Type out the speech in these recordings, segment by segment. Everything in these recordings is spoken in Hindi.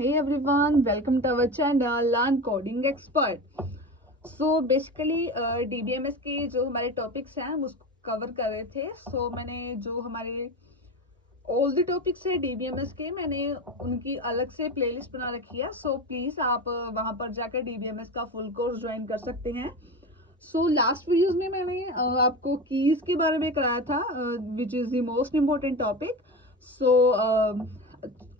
Hey everyone, welcome to our channel Learn Coding Expert. So basically DBMS के जो हमारे टॉपिक्स हैं हम उसको कवर कर रहे थे. So मैंने जो हमारे ऑल द टॉपिक्स है DBMS के मैंने उनकी अलग से प्लेलिस्ट बना रखी है. So प्लीज आप वहां पर जाकर DBMS का फुल कोर्स ज्वाइन कर सकते हैं. सो लास्ट वीडियोस में मैंने आपको कीज के बारे में कराया था which is the most important topic. So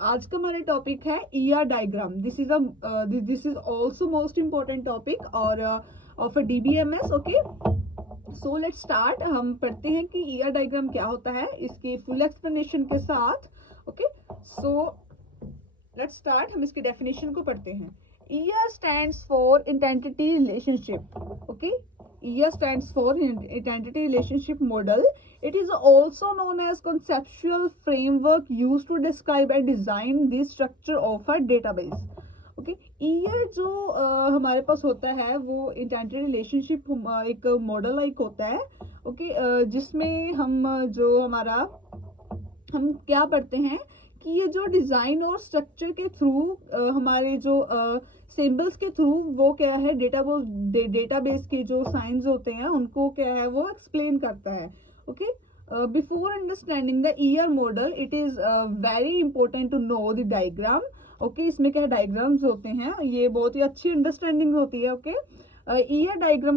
आज का हमारा टॉपिक है ER diagram. This is also most important topic और of a DBMS. Okay, so let's start. हम पढ़ते हैं कि ईआर डायग्राम क्या होता है इसके फुल एक्सप्लेनेशन के साथ. Okay, so let's start. हम इसकी डेफिनेशन को पढ़ते हैं. ER stands for identity relationship. Okay, ER stands for identity relationship model. It is also known as conceptual framework used to describe and design the structure of a database. Okay, ER जो हमारे पास होता है वो identity relationship एक मॉडल लाइक होता है. Okay, जिसमें हम जो हमारा हम क्या पढ़ते हैं कि ये जो डिजाइन और स्ट्रक्चर के थ्रू हमारे जो सिंबल्स के थ्रू वो क्या है डेटाबेस के जो साइंस होते हैं उनको क्या है वो एक्सप्लेन करता है. Okay, before understanding the ER model it is very important to know the diagram. Okay, इसमें क्या डायग्राम्स होते हैं ये बहुत ही अच्छी अंडरस्टैंडिंग होती है. Okay, ER diagram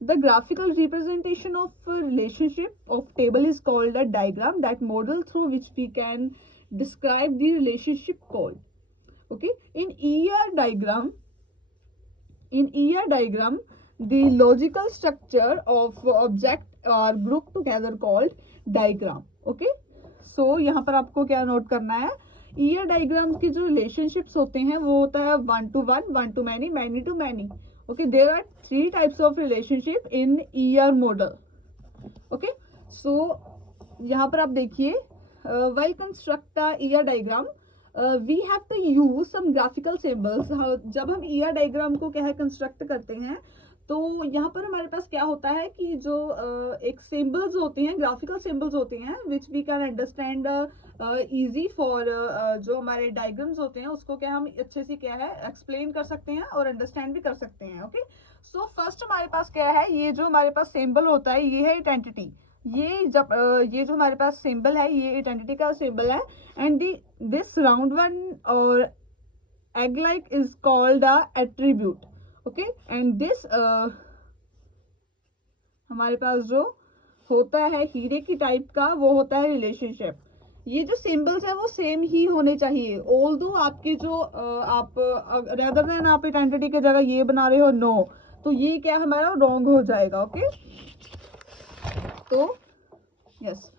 the graphical representation of a relationship of table is called a diagram. That model through which we can describe the relationship called. Okay, in ER diagram the logical structure of object are grouped together called diagram. Okay, so यहाँ पर आपको क्या नोट करना है, ER डायग्राम के जो रिलेशनशिप्स होते हैं वो होता है 1 to 1, 1 to many, many to many. Okay, there are 3 types of relationship in ER model. Okay, so यहाँ पर आप देखिए while construct a ER diagram we have to use some graphical symbols. जब हम ER डायग्राम को क्या है कंस्ट्रक्ट करते हैं तो यहाँ पर हमारे पास क्या होता है कि जो एक सिंबल्स होते हैं, ग्राफिकल सिंबल्स होते हैं which we can understand easy for जो हमारे डायग्राम्स होते हैं उसको क्या हम अच्छे से क्या है एक्सप्लेन कर सकते हैं और अंडरस्टैंड भी कर सकते हैं. ओके, सो फर्स्ट हमारे पास क्या है, ये जो हमारे पास सिंबल होता है ये है आइडेंटिटी. ये जो हमारे पास सिंबल है ये आइडेंटिटी का सिंबल है. एंड दिस राउंड वन और egg like is called a attribute. Okay, and this हमारे पास जो होता है हीरे की टाइप का वो होता है रिलेशनशिप. ये जो सिंबल्स है वो सेम ही होने चाहिए. ऑल्दो आपके जो आप रेदर देन आप आइडेंटिटी की जगह ये बना रहे हो नो तो ये क्या हमारा रॉन्ग हो जाएगा. ओके, तो यस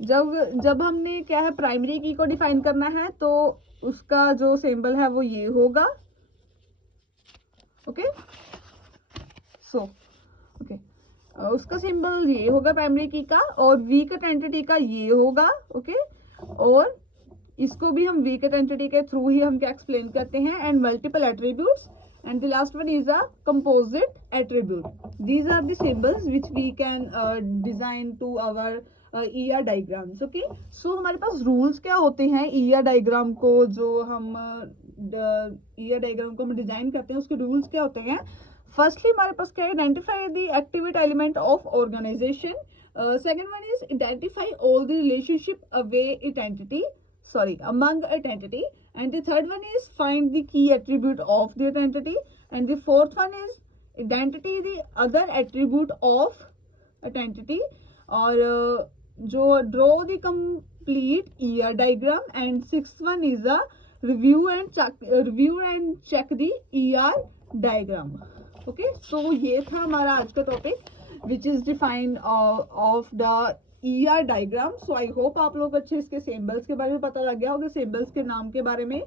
जब हमने क्या है प्राइमरी की को डिफाइन करना है तो उसका जो सिंबल है वो ये होगा. ओके, सो ओके उसका सिंबल ये होगा प्राइमरी की का और वीक आइडेंटिटी का ये होगा. ओके, और इसको भी हम वीक आइडेंटिटी के थ्रू ही हम क्या एक्सप्लेन करते हैं. And multiple attributes and the last one is a composite attribute. These are the symbols which we can design to our ER diagrams. Okay, so हमारे पास rules क्या होते हैं ER diagram को जो हम ER diagram को हम डिजाइन करते हैं उसके rules क्या होते हैं. Firstly हमारे पास क्या है, identify the activate element of organization. Second one is identify all the relationship among identity. And the third one is find the key attribute of the identity. And the fourth one is identity the other attribute of identity. और जो draw the complete ER diagram. And sixth one is a review and check the ER diagram. Okay, so ये था हमारा आज का topic which is defined of the ER diagram. So I hope आप लोग अच्छे इसके सिंबल्स के बारे में पता लग गया होगा, सिंबल्स के नाम के बारे में,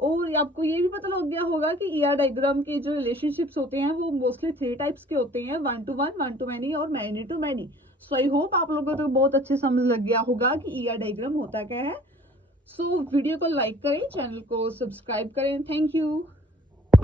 और आपको ये भी पता लग गया होगा कि ER डायग्राम के जो रिलेशनशिप्स होते हैं वो मोस्टली 3 टाइप्स के होते हैं, 1 to 1, 1 to many और many to many. So I hope आप लोगों को तो बहुत अच्छे समझ लग गया होगा कि ER डायग्राम होता क्या है. सो वीडियो को लाइक करें, चैनल को सब्सक्राइब करें. Thank you.